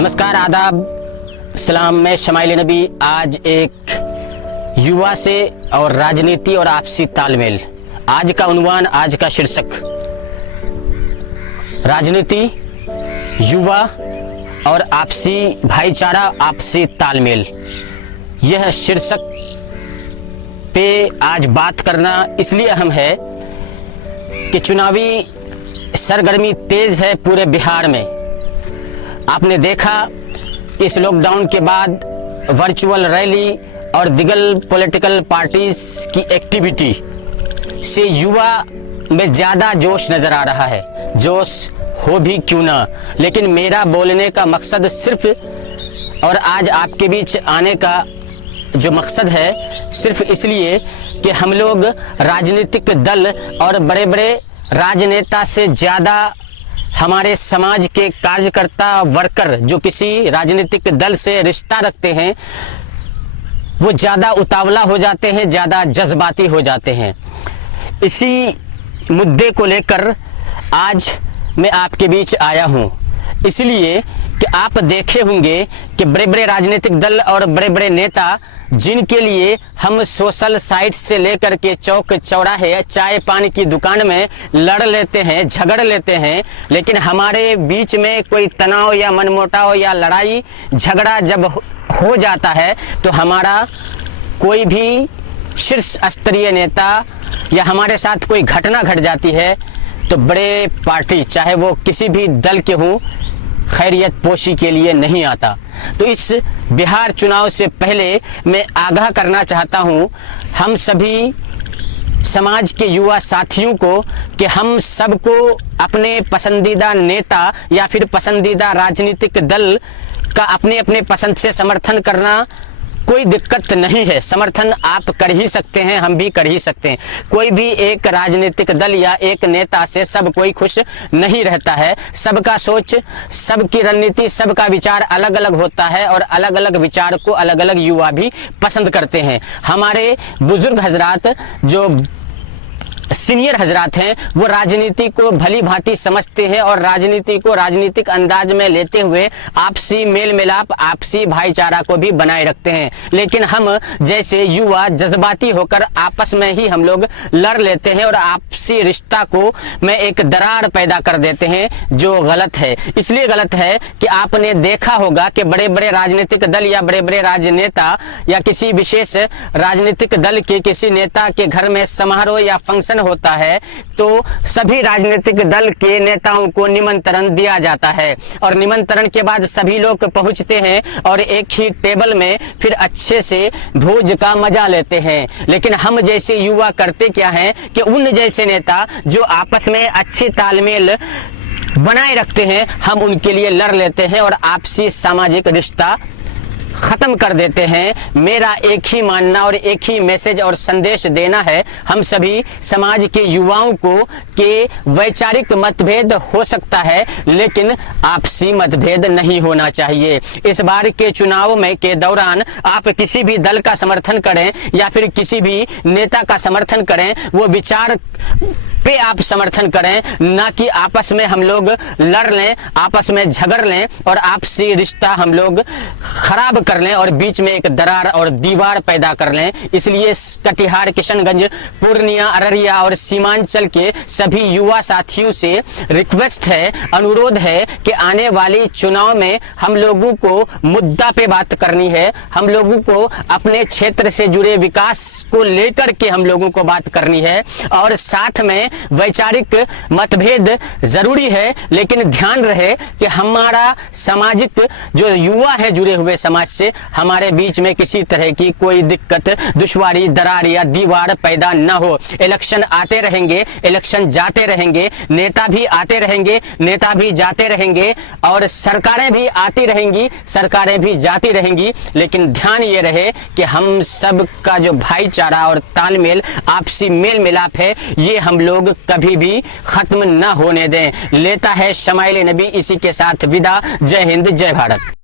नमस्कार, आदाब, सलाम। मैं शमाइल नबी आज एक युवा से और राजनीति और आपसी तालमेल। आज का उन्वान, आज का शीर्षक राजनीति, युवा और आपसी भाईचारा, आपसी तालमेल। यह शीर्षक पे आज बात करना इसलिए अहम है कि चुनावी सरगर्मी तेज है पूरे बिहार में। आपने देखा इस लॉकडाउन के बाद वर्चुअल रैली और दिगल पॉलिटिकल पार्टीज की एक्टिविटी से युवा में ज़्यादा जोश नज़र आ रहा है। जोश हो भी क्यों ना, लेकिन मेरा बोलने का मकसद सिर्फ और आज आपके बीच आने का जो मकसद है सिर्फ इसलिए कि हम लोग राजनीतिक दल और बड़े बड़े राजनेता से ज़्यादा हमारे समाज के कार्यकर्ता वर्कर जो किसी राजनीतिक दल से रिश्ता रखते हैं वो ज़्यादा उतावला हो जाते हैं, ज़्यादा जज्बाती हो जाते हैं। इसी मुद्दे को लेकर आज मैं आपके बीच आया हूँ, इसलिए कि आप देखे होंगे कि बड़े बड़े राजनीतिक दल और बड़े बड़े नेता जिनके लिए हम सोशल साइट से लेकर के चौक चौराहे चाय पानी की दुकान में लड़ लेते हैं, झगड़ लेते हैं, लेकिन हमारे बीच में कोई तनाव या मनमुटाव या लड़ाई झगड़ा जब हो जाता है तो हमारा कोई भी शीर्ष स्तरीय नेता या हमारे साथ कोई घटना घट जाती है तो बड़े पार्टी चाहे वो किसी भी दल के हों खैरियत पोशी के लिए नहीं आता। तो इस बिहार चुनाव से पहले मैं आगाह करना चाहता हूं हम सभी समाज के युवा साथियों को कि हम सबको अपने पसंदीदा नेता या फिर पसंदीदा राजनीतिक दल का अपने अपने पसंद से समर्थन करना कोई दिक्कत नहीं है। समर्थन आप कर ही सकते हैं, हम भी कर ही सकते हैं। कोई भी एक राजनीतिक दल या एक नेता से सब कोई खुश नहीं रहता है। सबका सोच, सबकी रणनीति, सबका विचार अलग अलग होता है और अलग अलग विचार को अलग अलग युवा भी पसंद करते हैं। हमारे बुजुर्ग हजरात जो सीनियर हजरात हैं वो राजनीति को भली भांति समझते हैं और राजनीति को राजनीतिक अंदाज में लेते हुए आपसी मेल मिलाप, आपसी भाईचारा को भी बनाए रखते हैं। लेकिन हम जैसे युवा जज्बाती होकर आपस में ही हम लोग लड़ लेते हैं और आपसी रिश्ता को में एक दरार पैदा कर देते हैं, जो गलत है। इसलिए गलत है कि आपने देखा होगा कि बड़े बड़े राजनीतिक दल या बड़े बड़े राजनेता या किसी विशेष राजनीतिक दल के किसी नेता के घर में समारोह या फंक्शन होता है तो सभी राजनीतिक दल के नेताओं को निमंत्रण दिया जाता है और निमंत्रण के बाद सभी लोग पहुंचते हैं और एक ही टेबल में फिर अच्छे से भोज का मजा लेते हैं। लेकिन हम जैसे युवा करते क्या हैं कि उन जैसे नेता जो आपस में अच्छी तालमेल बनाए रखते हैं हम उनके लिए लड़ लेते हैं और आपसी सामाजिक रिश्ता खत्म कर देते हैं। मेरा एक ही मानना और एक ही मैसेज और संदेश देना है हम सभी समाज के युवाओं को कि वैचारिक मतभेद हो सकता है लेकिन आपसी मतभेद नहीं होना चाहिए। इस बार के चुनाव में के दौरान आप किसी भी दल का समर्थन करें या फिर किसी भी नेता का समर्थन करें, वो विचार पे आप समर्थन करें, ना कि आपस में हम लोग लड़ लें, आपस में झगड़ लें और आपसी रिश्ता हम लोग खराब कर लें और बीच में एक दरार और दीवार पैदा कर लें। इसलिए कटिहार, किशनगंज, पूर्णिया, अररिया और सीमांचल के सभी युवा साथियों से रिक्वेस्ट है, अनुरोध है कि आने वाली चुनाव में हम लोगों को मुद्दा पे बात करनी है। हम लोगों को अपने क्षेत्र से जुड़े विकास को लेकर के हम लोगों को बात करनी है और साथ में वैचारिक मतभेद जरूरी है, लेकिन ध्यान रहे कि हमारा सामाजिक जो युवा है जुड़े हुए समाज से हमारे बीच में किसी तरह की कोई दिक्कत, दुश्वारी, दरार या दीवार पैदा न हो। इलेक्शन आते रहेंगे, इलेक्शन जाते रहेंगे, नेता भी आते रहेंगे, नेता भी जाते रहेंगे और सरकारें भी आती रहेंगी, सरकारें भी जाती रहेंगी, लेकिन ध्यान ये रहे कि हम सब का जो भाईचारा और तालमेल, आपसी मेल मिलाप है ये हम लोग कभी भी खत्म न होने दें। लेता है शमाइल नबी इसी के साथ विदा। जय हिंद, जय भारत।